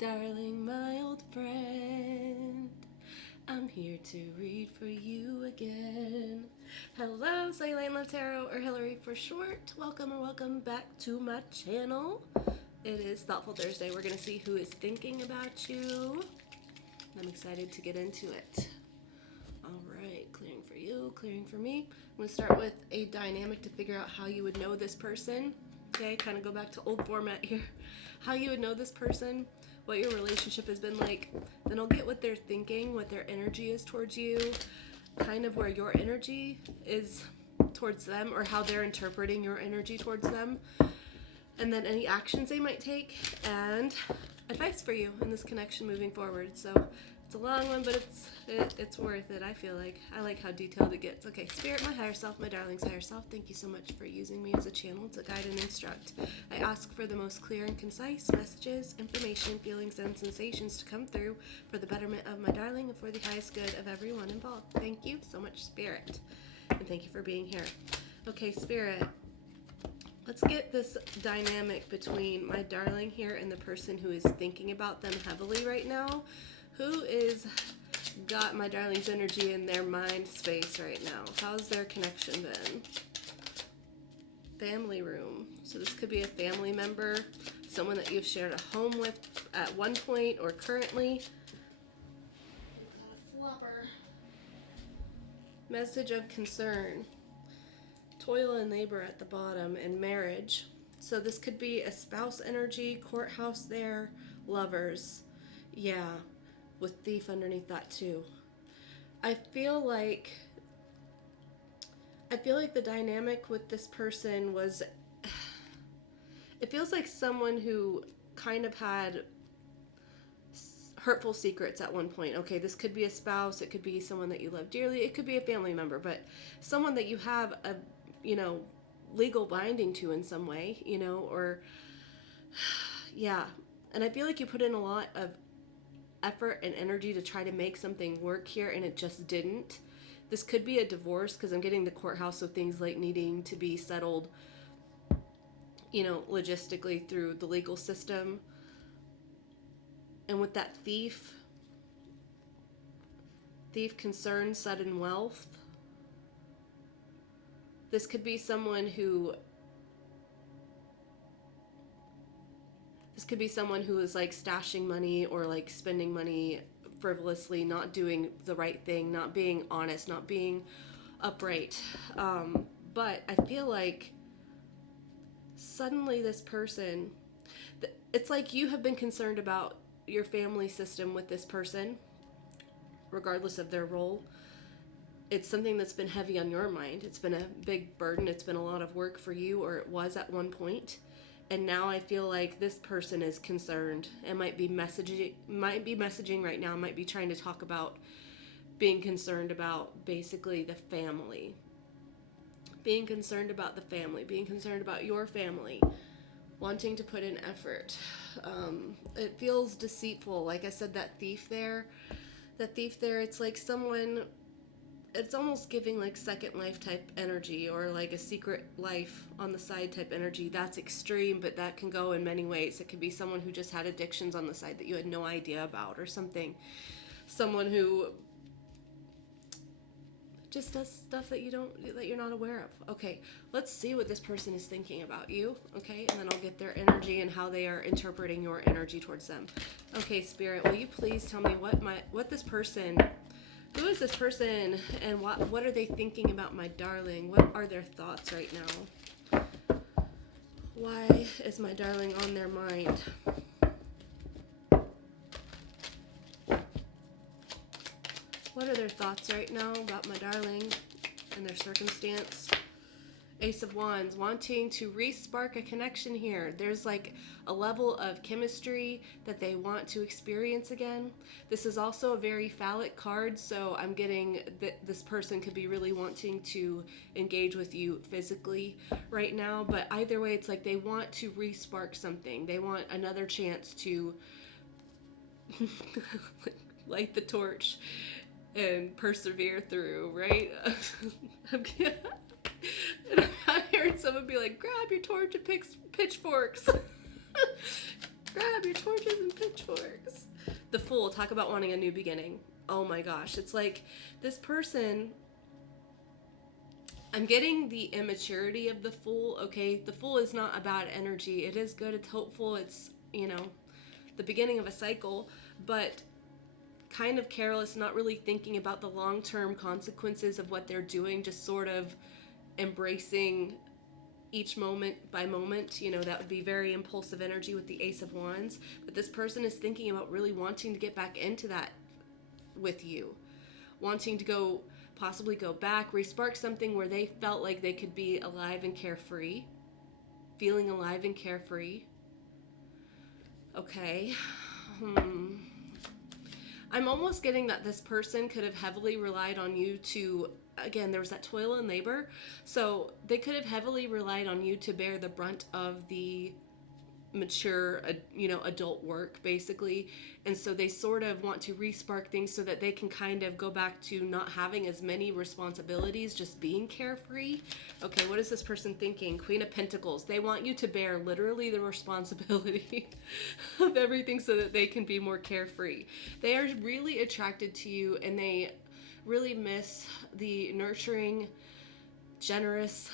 darling, my old friend. I'm here to read for you again. Hello, Celine Love Tarot, or Hillary for short. Welcome or welcome back to my channel. It is Thoughtful Thursday. We're going to see who is thinking about you. I'm excited to get into it. All right, clearing for you, clearing for me. I'm going to start with a dynamic to figure out how you would know this person. Okay, kind of go back to old format here. How you would know this person, what your relationship has been like. Then I'll get what they're thinking, what their energy is towards you, kind of where your energy is towards them, or how they're interpreting your energy towards them. And then any actions they might take, and advice for you in this connection moving forward. So it's a long one, but it's worth it, I feel like. I like how detailed it gets. Okay, Spirit, my higher self, my darling's higher self, thank you so much for using me as a channel to guide and instruct. I ask for the most clear and concise messages, information, feelings, and sensations to come through for the betterment of my darling and for the highest good of everyone involved. Thank you so much, Spirit. And thank you for being here. Okay, Spirit, let's get this dynamic between my darling here and the person who is thinking about them heavily right now. Who is got my darling's energy in their mind space right now? How's their connection been? Family room. So this could be a family member, someone that you've shared a home with at one point or currently. Flopper. Message of concern. Toil and labor at the bottom, and marriage. So this could be a spouse energy, courthouse there, lovers. Yeah, with thief underneath that too. I feel like the dynamic with this person was, it feels like someone who kind of had hurtful secrets at one point. Okay, this could be a spouse, it could be someone that you love dearly, it could be a family member, but someone that you have a, legal binding to in some way, or, yeah. And I feel like you put in a lot of effort and energy to try to make something work here, and it just didn't. This could be a divorce, because I'm getting the courthouse of things like needing to be settled, logistically through the legal system. And with that thief concerns sudden wealth. This could be someone who is like stashing money or like spending money frivolously, not doing the right thing, not being honest, not being upright. But I feel like suddenly this person, it's like you have been concerned about your family system with this person, regardless of their role. It's something that's been heavy on your mind. It's been a big burden. It's been a lot of work for you, or it was at one point. And now I feel like this person is concerned and might be messaging right now, might be trying to talk about being concerned about basically the family. Being concerned about the family, being concerned about your family, wanting to put in effort. It feels deceitful. Like I said, that thief there, it's like someone, it's almost giving like second life type energy, or like a secret life on the side type energy. That's extreme, but that can go in many ways. It could be someone who just had addictions on the side that you had no idea about, or something. Someone who just does stuff that you're not aware of. Okay, let's see what this person is thinking about you. Okay, and then I'll get their energy and how they are interpreting your energy towards them. Okay, Spirit, will you please tell me who is this person, and what are they thinking about my darling? What are their thoughts right now? Why is my darling on their mind? What are their thoughts right now about my darling and their circumstance? Ace of Wands, wanting to re-spark a connection here. There's like a level of chemistry that they want to experience again. This is also a very phallic card, so I'm getting that this person could be really wanting to engage with you physically right now. But either way, it's like they want to re-spark something. They want another chance to light the torch and persevere through, right? I heard someone be like, grab your torch and pitchforks. Grab your torches and pitchforks. The Fool, talk about wanting a new beginning. Oh my gosh, it's like this person, I'm getting the immaturity of the Fool, okay? The Fool is not a bad energy. It is good, it's hopeful, it's, you know, the beginning of a cycle, but kind of careless, not really thinking about the long-term consequences of what they're doing, just sort of embracing each moment by moment. You know, that would be very impulsive energy with the Ace of Wands. But this person is thinking about really wanting to get back into that with you, wanting to possibly go back, respark something where they felt like they could be alive and carefree, feeling alive and carefree. Okay. I'm almost getting that this person could have heavily relied on you to, again, there was that toil and labor, so they could have heavily relied on you to bear the brunt of the mature, you know, adult work, basically. And so they sort of want to respark things so that they can kind of go back to not having as many responsibilities, just being carefree. Okay, what is this person thinking? Queen of Pentacles. They want you to bear literally the responsibility of everything so that they can be more carefree. They are really attracted to you, and they really miss the nurturing, generous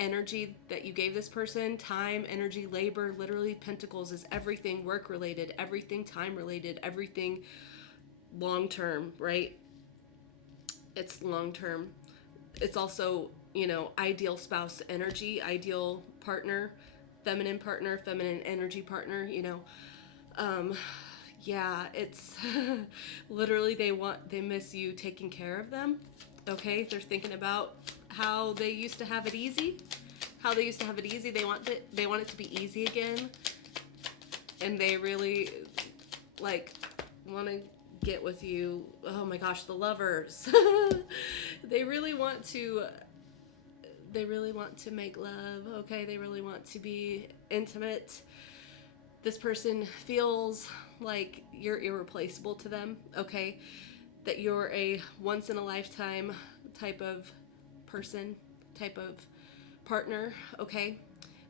energy that you gave this person. Time, energy, labor. Literally, Pentacles is everything work related, everything time related, everything long term, right? It's long term. It's also, you know, ideal spouse energy, ideal partner, feminine energy partner, you know. Yeah, it's literally they miss you taking care of them. Okay, they're thinking about how they used to have it easy. They want it to be easy again, and they really like want to get with you. Oh my gosh, the Lovers. They really want to make love. Okay, they really want to be intimate. This person feels like you're irreplaceable to them. Okay, that you're a once in a lifetime type of person, type of partner. Okay,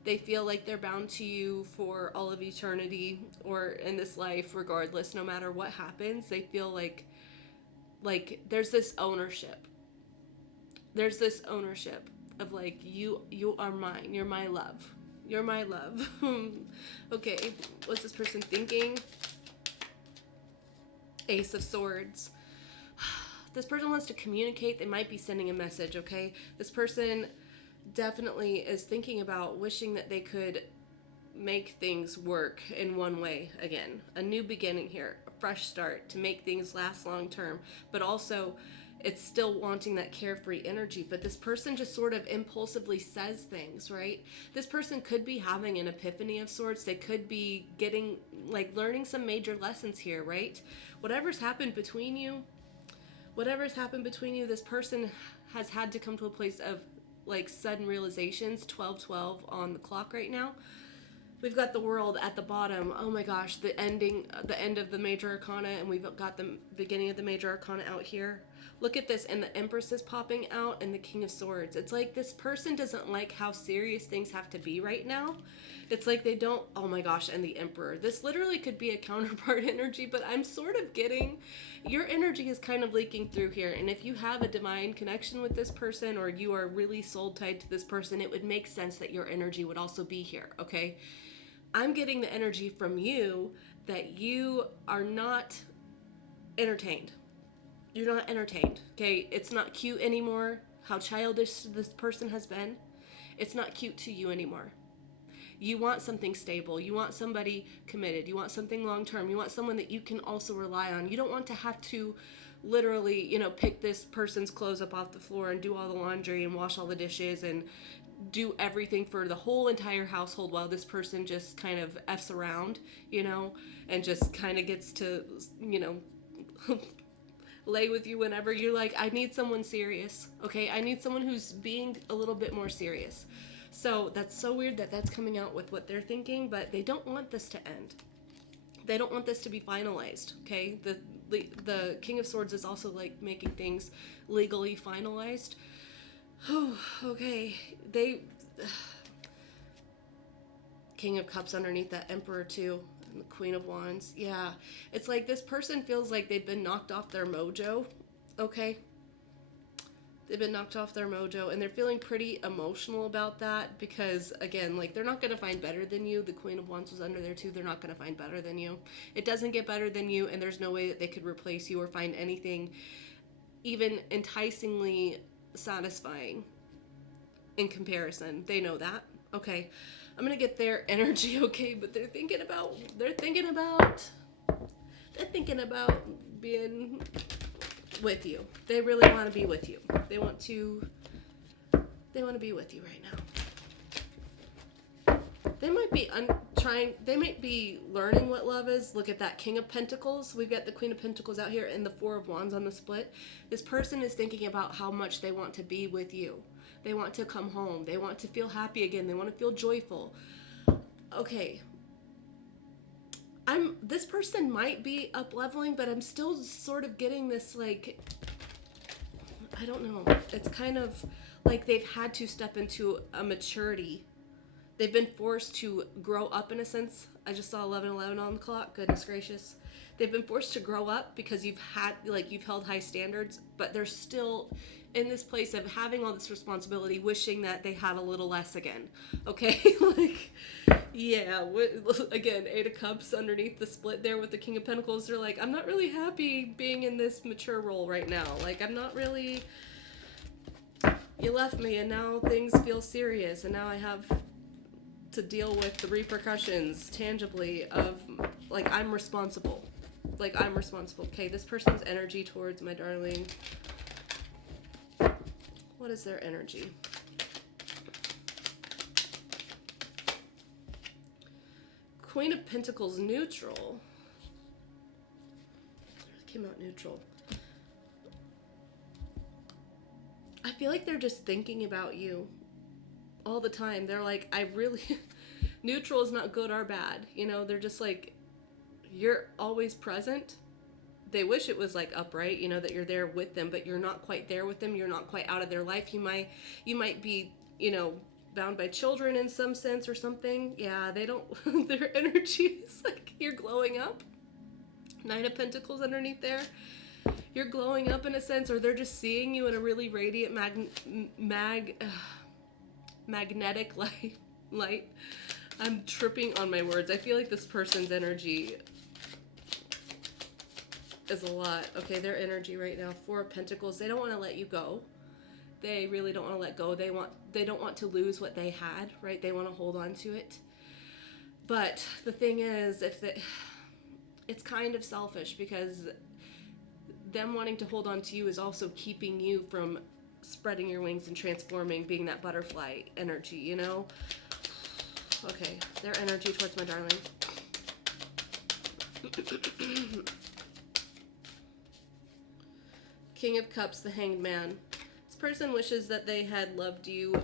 they feel like they're bound to you for all of eternity, or in this life, regardless, no matter what happens. They feel like there's this ownership of like, you are mine, you're my love, Okay, what's this person thinking? Ace of Swords. This person wants to communicate. They might be sending a message, okay? This person definitely is thinking about wishing that they could make things work in one way again. A new beginning here, a fresh start to make things last long term, but also it's still wanting that carefree energy. But this person just sort of impulsively says things, right? This person could be having an epiphany of sorts. They could be getting, like, learning some major lessons here, right? Whatever's happened between you, this person has had to come to a place of like sudden realizations. 12:12 on the clock right now. We've got the World at the bottom. Oh my gosh, the end of the Major Arcana, and we've got the beginning of the Major Arcana out here. Look at this, and the Empress is popping out, and the King of Swords. It's like this person doesn't like how serious things have to be right now. It's like they don't, oh my gosh, and the Emperor. This literally could be a counterpart energy, but I'm sort of getting, your energy is kind of leaking through here. And if you have a divine connection with this person, or you are really soul tied to this person, it would make sense that your energy would also be here, okay? I'm getting the energy from you that you are not entertained. You're not entertained, okay? It's not cute anymore how childish this person has been. It's not cute to you anymore. You want something stable. You want somebody committed. You want something long-term. You want someone that you can also rely on. You don't want to have to literally, you know, pick this person's clothes up off the floor and do all the laundry and wash all the dishes and do everything for the whole entire household while this person just kind of F's around, you know, and just kind of gets to, you know, lay with you whenever. You're like, I need someone serious, okay? I need someone who's being a little bit more serious. So that's so weird that that's coming out with what they're thinking, but they don't want this to end. They don't want this to be finalized, okay? The King of Swords is also like making things legally finalized. Okay, King of Cups underneath that Emperor too, and the Queen of Wands. Yeah, it's like this person feels like they've been knocked off their mojo, okay? They've been knocked off their mojo, and they're feeling pretty emotional about that because, again, like, they're not going to find better than you. The Queen of Wands was under there, too. They're not going to find better than you. It doesn't get better than you, and there's no way that they could replace you or find anything even enticingly satisfying in comparison. They know that. Okay. I'm going to get their energy, okay? But they're thinking about being with you. They really want to be with you. They want to be with you right now. They might be they might be learning what love is. Look at that King of Pentacles. We've got the Queen of Pentacles out here and the Four of Wands on the split. This person is thinking about how much they want to be with you. They want to come home. They want to feel happy again. They want to feel joyful. Okay. This person might be up leveling, but I'm still sort of getting this, like, I don't know. It's kind of like they've had to step into a maturity. They've been forced to grow up in a sense. I just saw 11:11 on the clock. Goodness gracious. They've been forced to grow up because you've held high standards, but they're still in this place of having all this responsibility, wishing that they had a little less again. Okay? Like, yeah, again, Eight of Cups underneath the split there with the King of Pentacles. They're like, I'm not really happy being in this mature role right now. Like, I'm not really, you left me and now things feel serious and now I have to deal with the repercussions tangibly of, like, I'm responsible. Like, I'm responsible. Okay, this person's energy towards my darling. What is their energy? Queen of Pentacles neutral. It came out neutral. I feel like they're just thinking about you all the time. They're like, neutral is not good or bad. You know, they're just like, you're always present. They wish it was like upright, you know, that you're there with them, but you're not quite there with them. You're not quite out of their life. You might be, you know, bound by children in some sense or something. Yeah, they don't, their energy is like, you're glowing up. Nine of Pentacles underneath there. You're glowing up in a sense, or they're just seeing you in a really radiant magnetic light. I'm tripping on my words. I feel like this person's energy is a lot. Okay, their energy right now, Four of Pentacles. They don't want to let you go. They really don't want to let go. They don't want to lose what they had, right? They want to hold on to it. But the thing is, it's kind of selfish because them wanting to hold on to you is also keeping you from spreading your wings and transforming, being that butterfly energy, you know? Okay, their energy towards my darling. King of Cups, the Hanged Man. This person wishes that they had loved you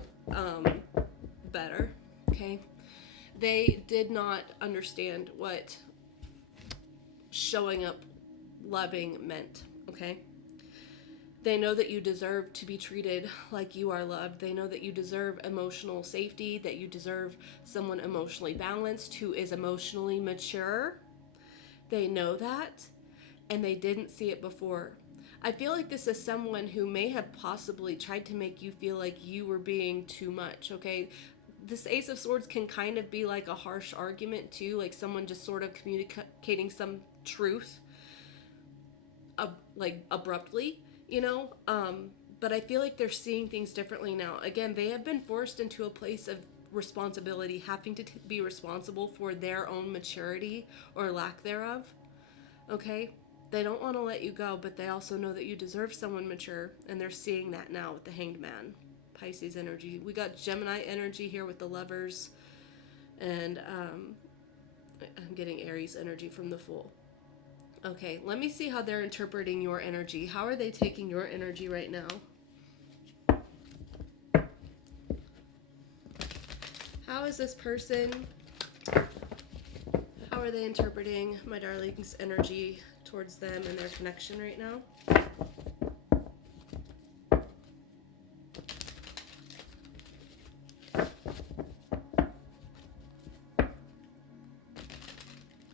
better, okay? They did not understand what showing up loving meant, okay? They know that you deserve to be treated like you are loved. They know that you deserve emotional safety, that you deserve someone emotionally balanced who is emotionally mature. They know that, and they didn't see it before. I feel like this is someone who may have possibly tried to make you feel like you were being too much, okay? This Ace of Swords can kind of be like a harsh argument too, like someone just sort of communicating some truth like abruptly, you know? But I feel like they're seeing things differently now. Again, they have been forced into a place of responsibility, having to be responsible for their own maturity or lack thereof, okay? They don't want to let you go, but they also know that you deserve someone mature, and they're seeing that now with the Hanged Man. Pisces energy. We got Gemini energy here with the Lovers, and I'm getting Aries energy from the Fool. Okay, let me see how they're interpreting your energy. How are they taking your energy right now? How is this person, how are they interpreting my darling's energy towards them and their connection right now?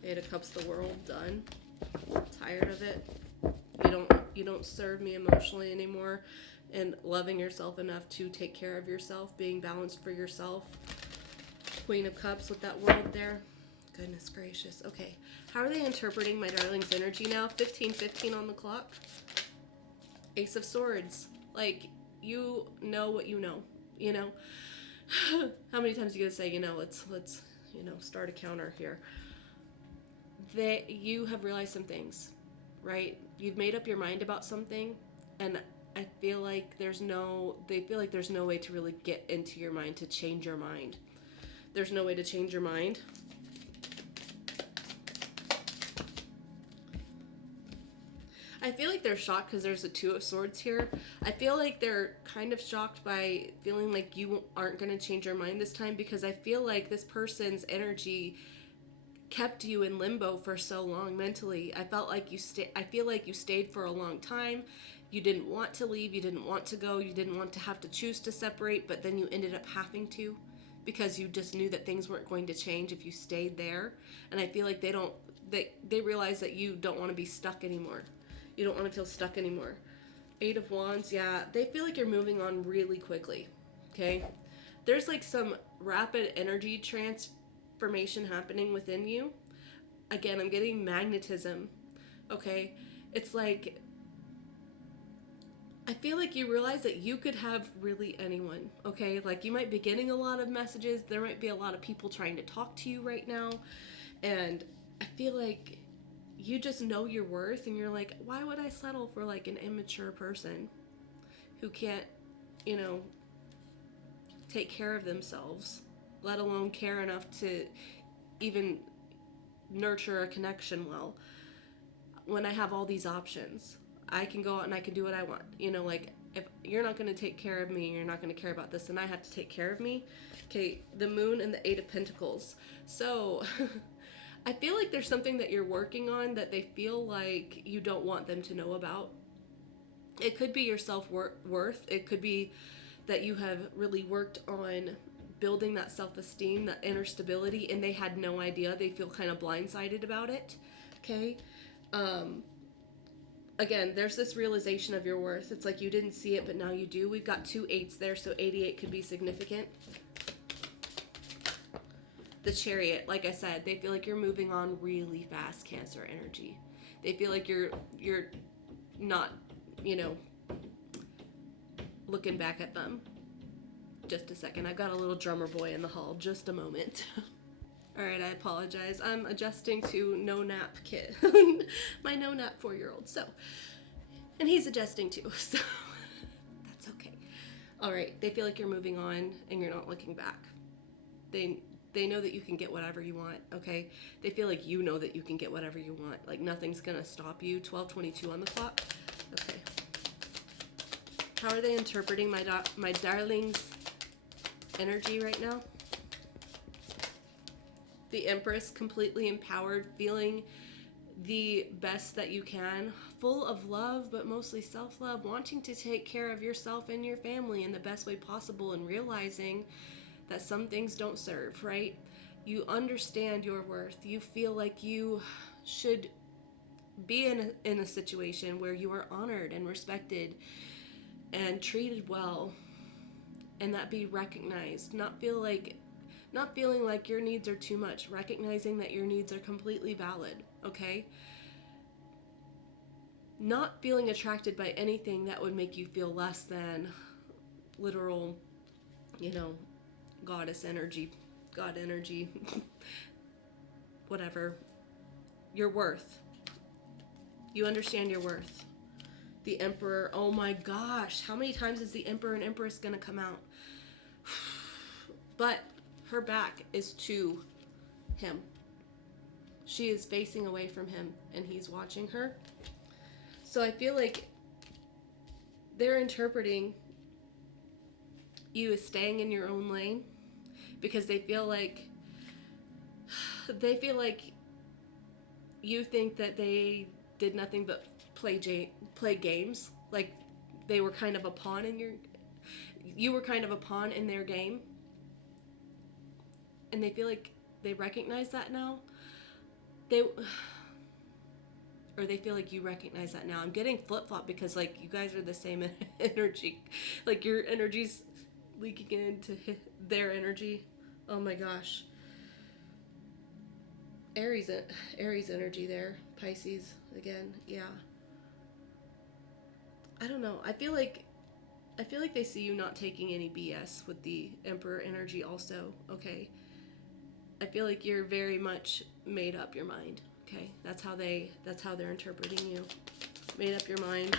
Eight of Cups, the world, done. Tired of it. You don't serve me emotionally anymore, and loving yourself enough to take care of yourself, being balanced for yourself. Queen of Cups with that world there. Goodness gracious. Okay. How are they interpreting my darling's energy now? 15:15 on the clock. Ace of Swords. Like, you know what you know. You know? How many times are you going to say, let's start a counter here. You have realized some things, right? You've made up your mind about something, and I feel like they feel like there's no way to really get into your mind to change your mind. There's no way to change your mind. I feel like they're shocked because there's a Two of Swords here. I feel like they're kind of shocked by feeling like you aren't going to change your mind this time, because I feel like this person's energy kept you in limbo for so long mentally. I feel like you stayed for a long time. You didn't want to leave, you didn't want to go, you didn't want to have to choose to separate, but then you ended up having to, because you just knew that things weren't going to change if you stayed there. And I feel like they realize that you don't want to be stuck anymore. You don't want to feel stuck anymore. Eight of Wands, yeah, they feel like you're moving on really quickly. Okay? There's like some rapid energy transformation happening within you. Again, I'm getting magnetism. Okay? It's like, I feel like you realize that you could have really anyone. Okay? Like, you might be getting a lot of messages. There might be a lot of people trying to talk to you right now. And I feel like you just know your worth, and you're like, why would I settle for like an immature person who can't, take care of themselves, let alone care enough to even nurture a connection well, when I have all these options? I can go out and I can do what I want. Like, if you're not going to take care of me, you're not going to care about this, and I have to take care of me. Okay, the Moon and the Eight of Pentacles. So I feel like there's something that you're working on that they feel like you don't want them to know about. It could be your self-worth. It could be that you have really worked on building that self-esteem, that inner stability, and they had no idea. They feel kind of blindsided about it. Okay? Again, there's this realization of your worth. It's like you didn't see it, but now you do. We've got 2 8s there, so 88 could be significant. The Chariot, like I said, they feel like you're moving on really fast, Cancer energy. They feel like you're not, looking back at them. Just a second. I've got a little drummer boy in the hall. Just a moment. All right, I apologize. I'm adjusting to no nap kid. My no nap 4-year-old. So, and he's adjusting too. So, that's okay. All right, they feel like you're moving on and you're not looking back. They know that you can get whatever you want, okay? They feel like you know that you can get whatever you want. Like, nothing's going to stop you. 12:22 on the clock. Okay. How are they interpreting my darling's energy right now? The Empress, completely empowered, feeling the best that you can, full of love, but mostly self-love, wanting to take care of yourself and your family in the best way possible, and realizing that some things don't serve, right? You understand your worth. You feel like you should be in a situation where you are honored and respected and treated well, and that be recognized. Not feeling like your needs are too much, recognizing that your needs are completely valid, okay? Not feeling attracted by anything that would make you feel less than literal, goddess energy, God energy, whatever. Your worth. You understand your worth. The Emperor, oh my gosh, how many times is the Emperor and Empress gonna come out? But her back is to him. She is facing away from him, and he's watching her. So I feel like they're interpreting you as staying in your own lane, because they feel like you think that they did nothing but play games. Like, they were kind of a pawn you were kind of a pawn in their game. And they feel like they recognize that now. they, or they feel like you recognize that now. I'm getting flip-flop because like you guys are the same energy. Like your energy's leaking into their energy. Oh my gosh. Aries energy there. Pisces again. Yeah. I don't know. I feel like they see you not taking any BS with the Emperor energy also, okay? I feel like you're very much made up your mind, okay? That's how they're interpreting you. Made up your mind.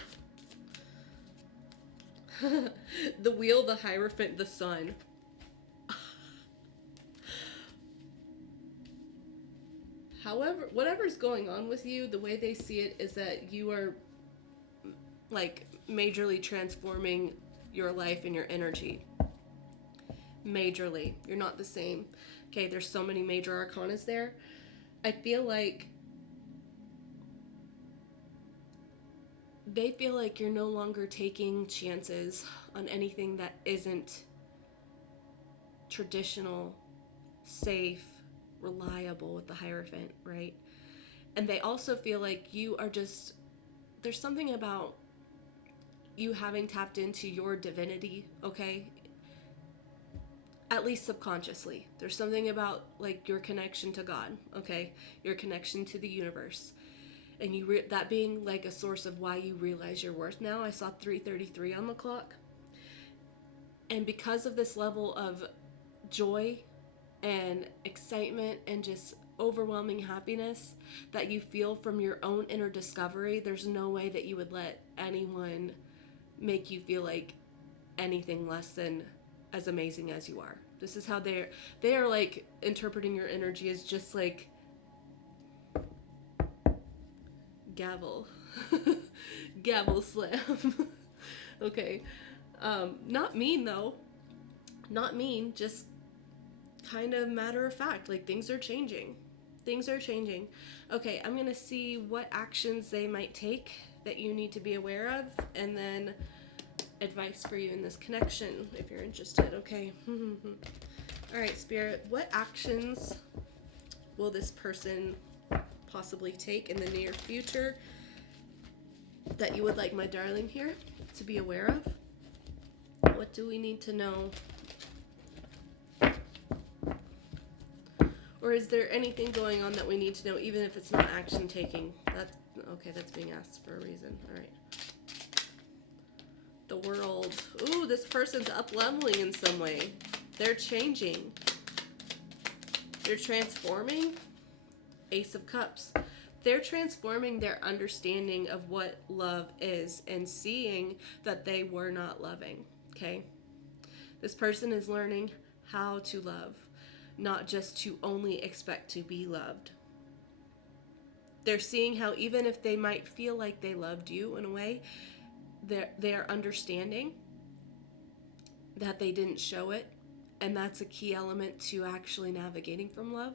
The wheel, the Hierophant, the sun. However, whatever's going on with you, the way they see it is that you are like majorly transforming your life and your energy. Majorly. You're not the same. Okay, there's so many major arcanas there. I feel like they feel like you're no longer taking chances on anything that isn't traditional, safe, reliable with the Hierophant, right? And they also feel like you are just, there's something about you having tapped into your divinity, okay? At least subconsciously. There's something about like your connection to God, okay? Your connection to the universe. And you that being like a source of why you realize your worth now. I saw 3:33 on the clock. And because of this level of joy and excitement and just overwhelming happiness that you feel from your own inner discovery, there's no way that you would let anyone make you feel like anything less than as amazing as you are. This is how they are like interpreting your energy as just like gavel. Gavel slam. Okay. Not mean though. Not mean, just kind of matter of fact. Like things are changing. Things are changing. Okay, I'm gonna see what actions they might take that you need to be aware of, and then advice for you in this connection if you're interested. Okay. All right, Spirit, what actions will this person possibly take in the near future that you would like my darling here to be aware of? What do we need to know? Or is there anything going on that we need to know, even if it's not action taking? That's okay, that's being asked for a reason. All right. The World. Ooh, this person's up-leveling in some way. They're changing. They're transforming. Ace of Cups. They're transforming their understanding of what love is and seeing that they were not loving, okay? This person is learning how to love, not just to only expect to be loved. They're seeing how even if they might feel like they loved you in a way, they're understanding that they didn't show it, and that's a key element to actually navigating from love.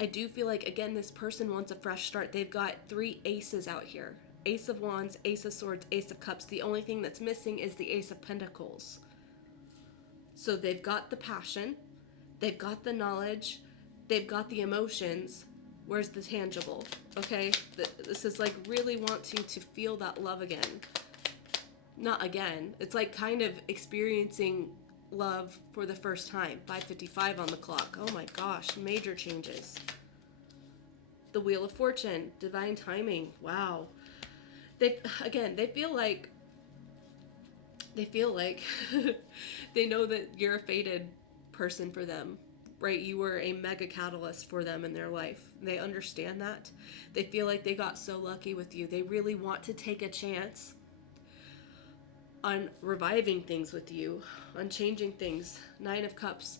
I do feel like, again, this person wants a fresh start. They've got 3 aces out here. Ace of Wands, Ace of Swords, Ace of Cups. The only thing that's missing is the Ace of Pentacles. So they've got the passion, they've got the knowledge, they've got the emotions. Where's the tangible? Okay? This is like really wanting to feel that love again. Not again. It's like kind of experiencing love for the first time. 5:55 on the clock. Oh my gosh, major changes. The Wheel of Fortune, divine timing. Wow. They feel like they know that you're a fated person for them, right? You were a mega catalyst for them in their life. They understand that. They feel like they got so lucky with you. They really want to take a chance on reviving things with you, on changing things. 9 of Cups.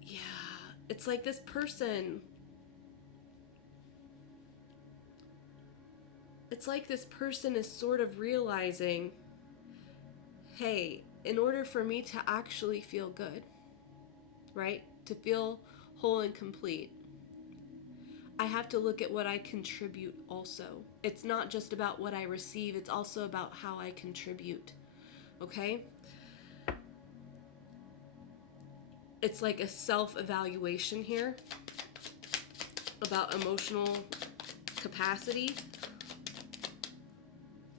Yeah, it's like this person, is sort of realizing, hey, in order for me to actually feel good, right? To feel whole and complete, I have to look at what I contribute also. It's not just about what I receive, it's also about how I contribute, okay? It's like a self-evaluation here. about emotional capacity.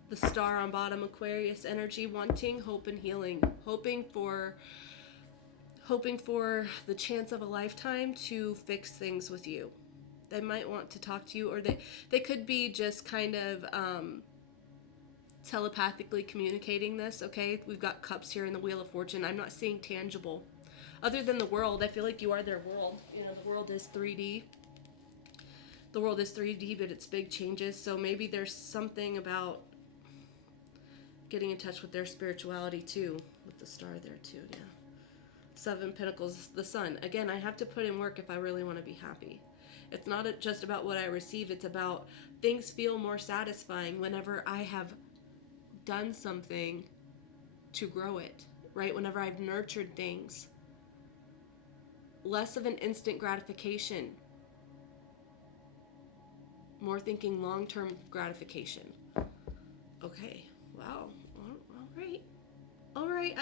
The star on bottom, Aquarius energy, wanting hope and healing, hoping for the chance of a lifetime to fix things with you. They might want to talk to you, or they could be just kind of telepathically communicating this, okay? We've got cups here in the Wheel of Fortune. I'm not seeing tangible. Other than the world, I feel like you are their world. You know, the world is 3D. The world is 3D, but it's big changes. So maybe there's something about getting in touch with their spirituality too, with the star there too, yeah. 7 Pentacles, the Sun. Again, I have to put in work if I really want to be happy. It's not just about what I receive. It's about things feel more satisfying whenever I have done something to grow it, right? Whenever I've nurtured things. Less of an instant gratification. More thinking long-term gratification. Okay. Wow. All right.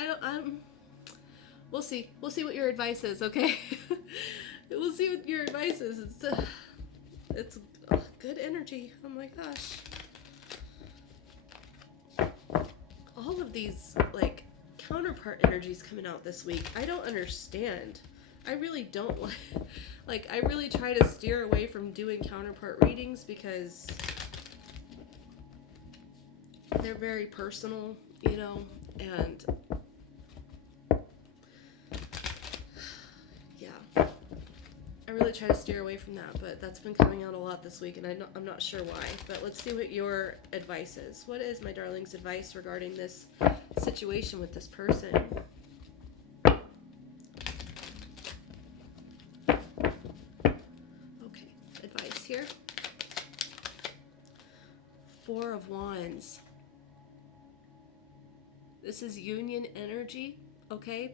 We'll see what your advice is, okay? We'll see what your advice is. It's good energy. Oh my gosh. All of these, like, counterpart energies coming out this week. I don't understand. I really don't like, I really try to steer away from doing counterpart readings because they're very personal, you know, and I really try to steer away from that, but that's been coming out a lot this week, and I'm not sure why. But let's see what your advice is. What is my darling's advice regarding this situation with this person? Okay, advice here. 4 of Wands. This is union energy, okay?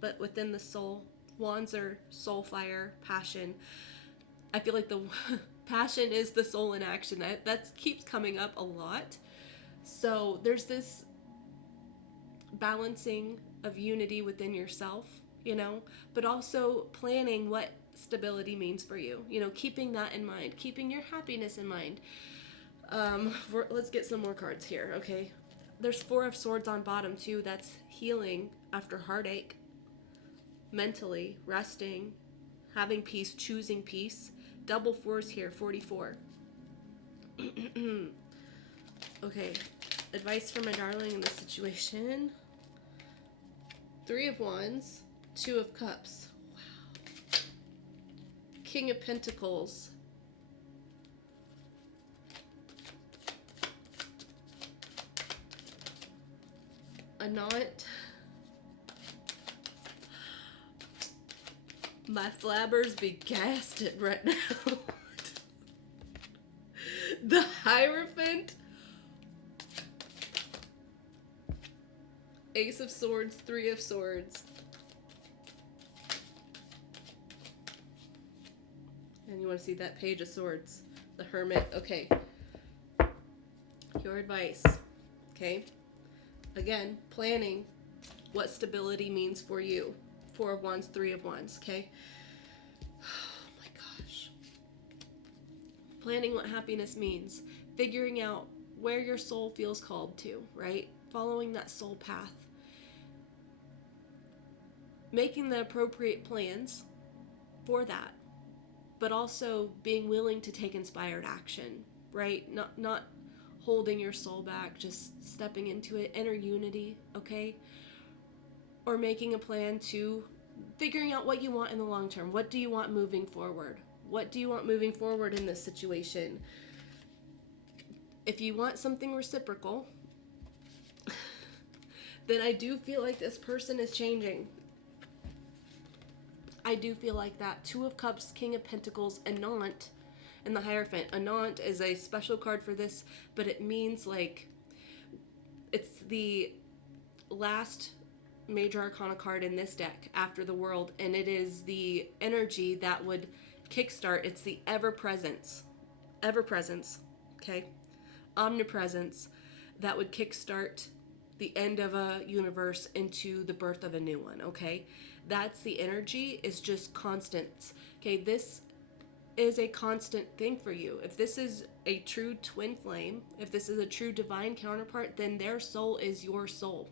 But within the soul. Wands are soul fire, passion. I feel like the passion is the soul in action. That keeps coming up a lot. So there's this balancing of unity within yourself, you know, but also planning what stability means for you. You know, keeping that in mind, keeping your happiness in mind. Let's get some more cards here, okay? There's 4 of Swords on bottom too. That's healing after heartache. Mentally, resting, having peace, choosing peace. Double 4s here, 44. Okay, advice for my darling in this situation. 3 of Wands, 2 of Cups. Wow. King of Pentacles. A knot. My flabbers be gasted right now. The Hierophant. Ace of Swords, 3 of Swords. And you want to see that Page of Swords. The Hermit. Okay. Your advice. Okay. Again, planning what stability means for you. 4 of Wands, 3 of Wands, okay? Oh my gosh. Planning what happiness means. Figuring out where your soul feels called to, right? Following that soul path. Making the appropriate plans for that. But also being willing to take inspired action, right? Not holding your soul back, just stepping into it. Inner unity, okay? Or making a plan to figuring out what you want in the long term. What do you want moving forward? What do you want moving forward in this situation? If you want something reciprocal, then I do feel like this person is changing. I do feel like that. 2 of Cups, King of Pentacles, a knot, and the Hierophant. A knot is a special card for this, but it means like it's the last major arcana card in this deck after the World, and it is the energy that would kickstart. It's the ever-presence, okay, omnipresence that would kickstart the end of a universe into the birth of a new one, okay? That's the energy, is just constant. Okay, this is a constant thing for you. If this is a true twin flame, if this is a true divine counterpart, then their soul is your soul.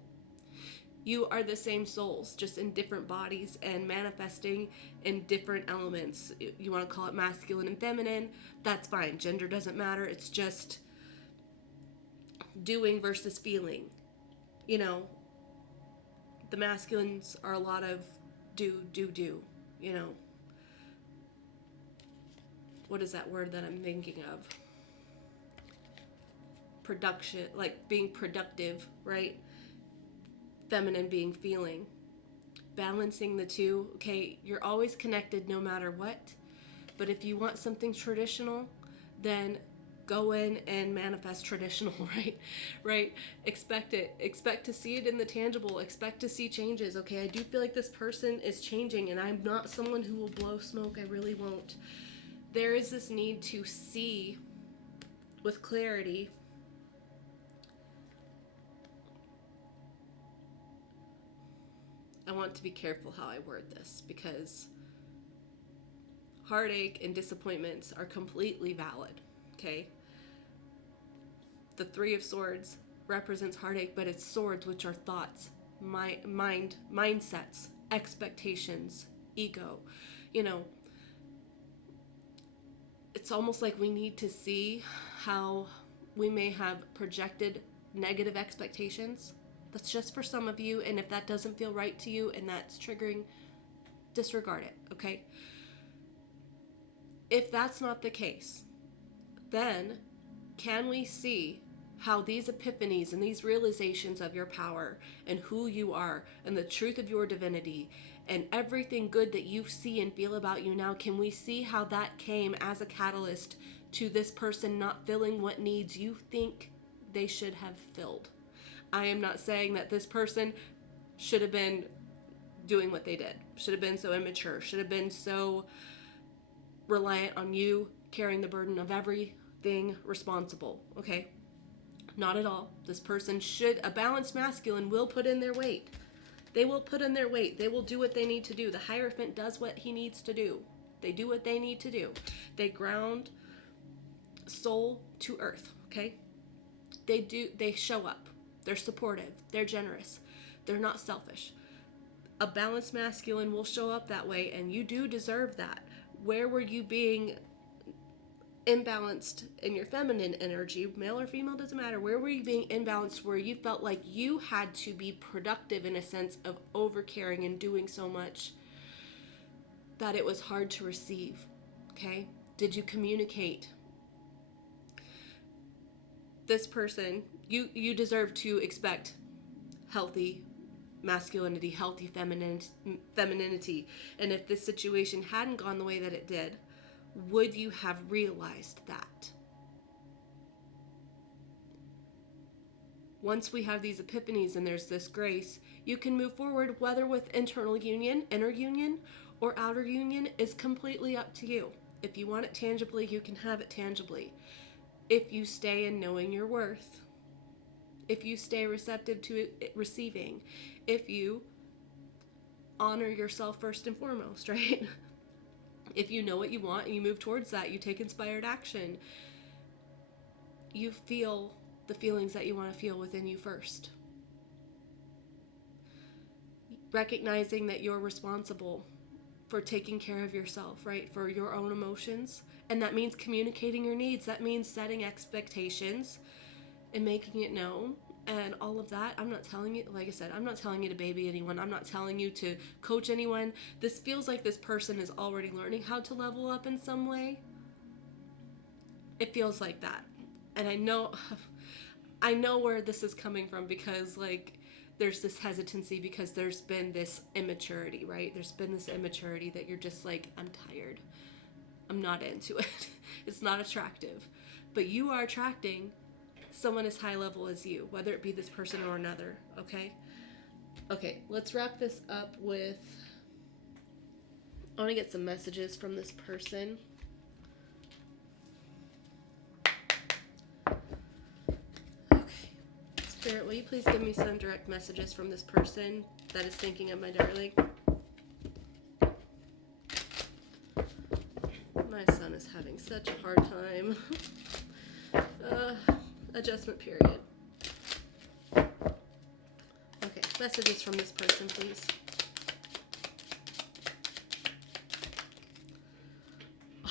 You are the same souls, just in different bodies and manifesting in different elements. You want to call it masculine and feminine, that's fine. Gender doesn't matter. It's just doing versus feeling. You know, the masculines are a lot of do, you know. What is that word that I'm thinking of? Production, like being productive, right? Feminine being feeling. Balancing the two. Okay, you're always connected no matter what. But if you want something traditional, then go in and manifest traditional, right? Expect it. Expect to see it in the tangible. Expect to see changes. Okay, I do feel like this person is changing, and I'm not someone who will blow smoke. I really won't. There is this need to see with clarity I want to be careful how I word this, because heartache and disappointments are completely valid, okay? The Three of Swords represents heartache, but it's swords, which are thoughts, mindsets, expectations, ego. You know, it's almost like we need to see how we may have projected negative expectations. That's just for some of you, and if that doesn't feel right to you and that's triggering, disregard it, okay? If that's not the case, then can we see how these epiphanies and these realizations of your power and who you are and the truth of your divinity and everything good that you see and feel about you now, can we see how that came as a catalyst to this person not filling what needs you think they should have filled? I am not saying that this person should have been doing what they did, should have been so immature, should have been so reliant on you carrying the burden of everything responsible, okay? Not at all. This person should, a balanced masculine will put in their weight. They will put in their weight. They will do what they need to do. The Hierophant does what he needs to do. They do what they need to do. They ground soul to earth, okay? They show up. They're supportive. They're generous. They're not selfish. A balanced masculine will show up that way, and you do deserve that. Where were you being imbalanced in your feminine energy, male or female, doesn't matter. Where were you being imbalanced where you felt like you had to be productive in a sense of overcaring and doing so much that it was hard to receive, okay? Did you communicate? This person, you deserve to expect healthy masculinity, healthy femininity. And if this situation hadn't gone the way that it did, would you have realized that? Once we have these epiphanies and there's this grace, you can move forward, whether with internal union, inner union, or outer union is completely up to you. If you want it tangibly, you can have it tangibly. If you stay in knowing your worth, if you stay receptive to receiving, if you honor yourself first and foremost, right? If you know what you want and you move towards that, you take inspired action, you feel the feelings that you want to feel within you first. Recognizing that you're responsible for taking care of yourself, right? For your own emotions. And that means communicating your needs. That means setting expectations and making it known. And all of that, I'm not telling you, like I said, I'm not telling you to baby anyone. I'm not telling you to coach anyone. This feels like this person is already learning how to level up in some way. It feels like that. And I know where this is coming from, because like there's this hesitancy because there's been this immaturity, right? There's been this immaturity that you're just like, I'm tired. I'm not into it. It's not attractive. But you are attracting someone as high level as you, whether it be this person or another, okay? Okay, let's wrap this up with, I want to get some messages from this person. Okay, Spirit, will you please give me some direct messages from this person that is thinking of my darling? My son is having such a hard time. Adjustment period. Okay, messages from this person, please.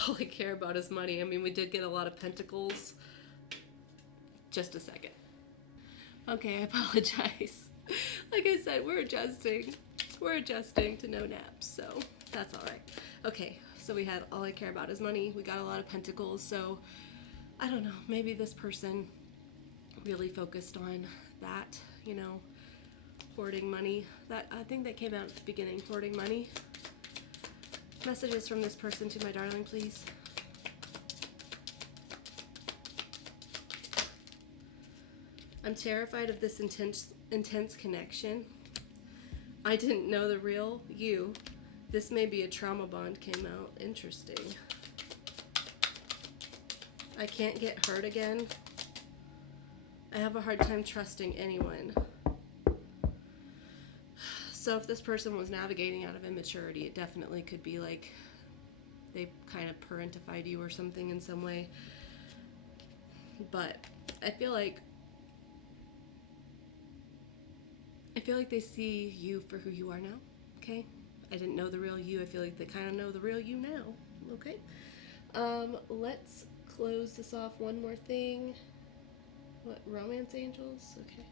All I care about is money. I mean, we did get a lot of pentacles. Just a second. Okay, I apologize. Like I said, we're adjusting. We're adjusting to no naps, so that's all right. Okay, so we had all I care about is money. We got a lot of pentacles, so I don't know. Maybe this person really focused on that, you know, hoarding money. That I think that came out at the beginning, hoarding money. Messages from this person to my darling, please. I'm terrified of this intense connection. I didn't know the real you. This may be a trauma bond came out. Interesting. I can't get hurt again. I have a hard time trusting anyone. So if this person was navigating out of immaturity, it definitely could be like they kind of parentified you or something in some way. But I feel like they see you for who you are now, okay? I didn't know the real you. I feel like they kind of know the real you now, okay? Let's close this off. One more thing. What, romance angels? Okay.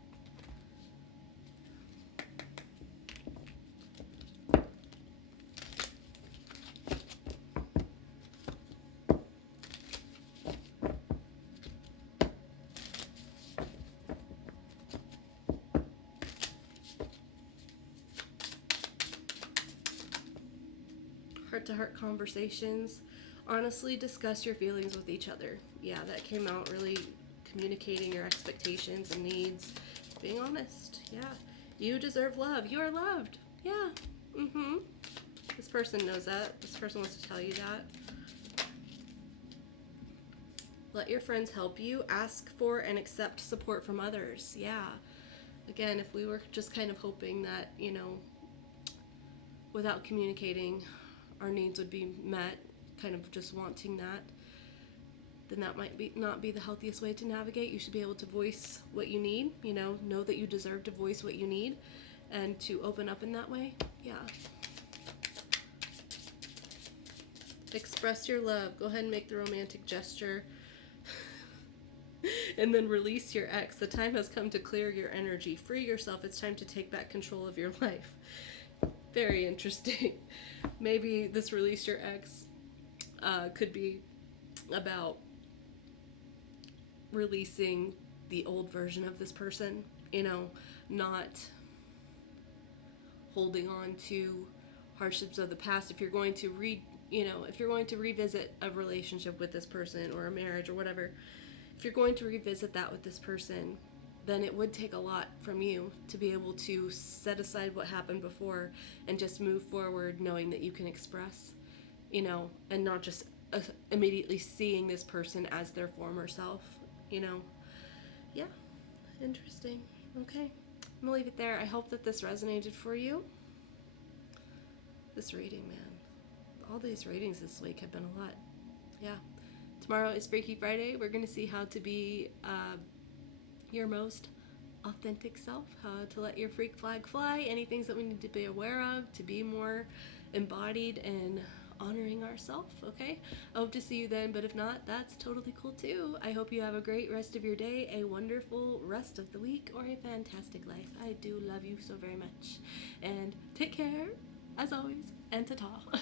Heart-to-heart conversations. Honestly discuss your feelings with each other. Yeah, that came out really communicating your expectations and needs. Being honest. Yeah. You deserve love. You are loved. Yeah. This person knows that. This person wants to tell you that. Let your friends help you. Ask for and accept support from others. Yeah. Again, if we were just kind of hoping that, you know, without communicating, our needs would be met, kind of just wanting that, then that might not be the healthiest way to navigate. You should be able to voice what you need, you know that you deserve to voice what you need and to open up in that way. Yeah. Express your love. Go ahead and make the romantic gesture. And then release your ex. The time has come to clear your energy. Free yourself. It's time to take back control of your life. Very interesting. Maybe this release your ex could be about releasing the old version of this person, you know, not holding on to hardships of the past. If you're going to revisit a relationship with this person or a marriage or whatever, if you're going to revisit that with this person, then it would take a lot from you to be able to set aside what happened before and just move forward knowing that you can express, you know, and not just immediately seeing this person as their former self, you know. Yeah, interesting. Okay, I'm gonna leave it there. I hope that this resonated for you. This reading, man. All these readings this week have been a lot. Yeah. Tomorrow is Freaky Friday. We're gonna see how to be your most authentic self, how to let your freak flag fly, any things that we need to be aware of to be more embodied and honoring ourselves, okay? I hope to see you then, but if not, that's totally cool too. I hope you have a great rest of your day, a wonderful rest of the week, or a fantastic life. I do love you so very much. And take care, as always, and ta-ta.